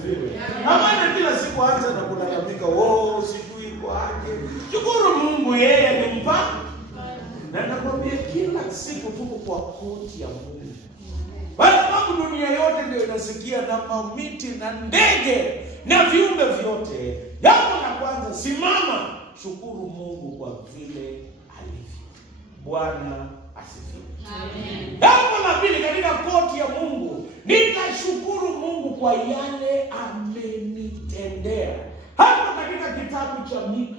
asifiwe. Hapana kila siku anza na kulalamika, "Oh, siku iko aje." Shukuru Mungu, yeye ni mpaka. Na nakwambia kila siku tuko kwa koti ya Mungu. Sababu dunia yote ndio inasikia, na mamiti na ndege na viumbe vyote. Jambo la kwanza, simama, shukuru Mungu kwa vile alivyo. Bwana asifiwe. Amen. Jambo la pili katika koti ya Mungu, nitashukuru Mungu kwa yale amenitendea. Hapa katika kitabu cha Mika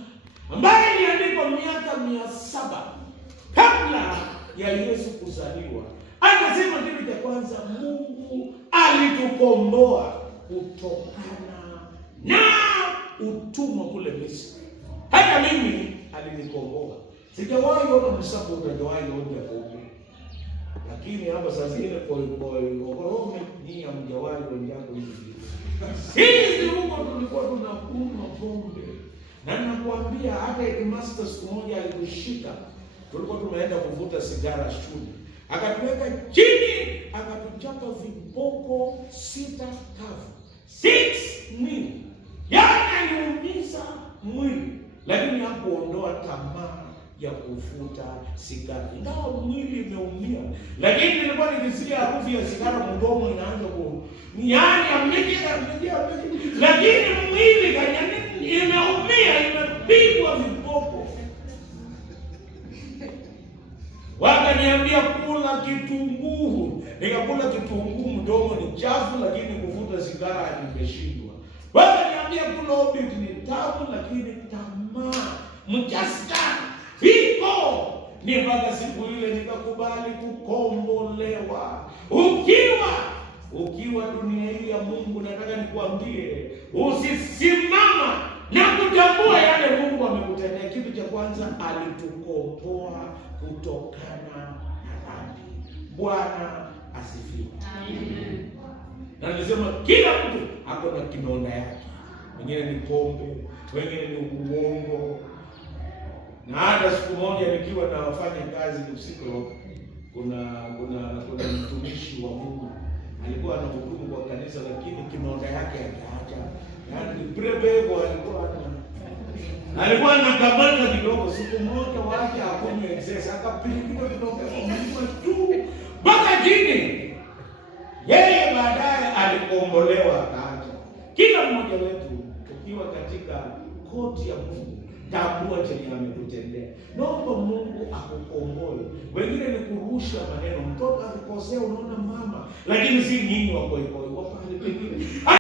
ambaye iliandikwa miaka 700 kabla ya Yesu kuzaliwa, anasema kitu cha kwanza, Mungu alitukomboa kutokana na utumwa kule Misri. Hata mimi alinikomboa. Sijawahi ona msapo utajawahi ona kwa huko. Lakini hapa sasa ile kwa ogorome ni ya mjawali wenzako hivi. Sisi huko tulikuwa tunakunywa pombe. Na nakwambia hata headmaster siku moja alikushika. Tulikuwa tumeenda kuvuta sigara shule. Akatuweka chini, akatuchapa viboko 6 kavu. 6 mwili. Yaani aliumiza mwili. Lakini hakuondoa tamaa ya kuvuta sigara. Ingawa mwili imeumia, lakini nilikuwa nikisikia harufu ya sigara mdomo inaanza yaani amejia. Lakini mwili kanyani imeumia, imepigwa viboko. Wakaniambia kula kitunguu. Nikakula kitunguu, mdomo ni chafu, lakini kuvuta sigara nimeshindwa. Wakaniambia kula obit ni tamu, lakini tamaa mjasta hiko. Ni mpaka siku ile nikakubali kukombolewa. Ukiwa dunia hii ya Mungu, nataka nikwambie, usisimama na kutambua yale Mungu amekutendea. Kitu cha kwanza, alitukomboa kutokana na dhambi. Bwana asifiwe. Amen. Na nilisema kila mtu ako na kinonda yake. Wengine ni pombe, wengine ni uongo. Na hata siku moja nikiwa nafanya kazi usiku, kuna mtumishi wa Mungu alikuwa anahudumu kwa kanisa, lakini kinonda yake akaacha. Yaani prebego alikuwa anakamata kidogo. Siku moja waje akunywe excess, akapilipika kidogo kwa tu mpaka chini. Yeye baadaye alikombolewa akaacha. Kila mmoja wetu ukiwa katika koti ya Mungu, tambua chenye amekutendea. Naomba Mungu akukomboe. Wengine ni kurusha maneno. Mtoto akikosea unaona mama, lakini si nyinyi wako iko pale pengine.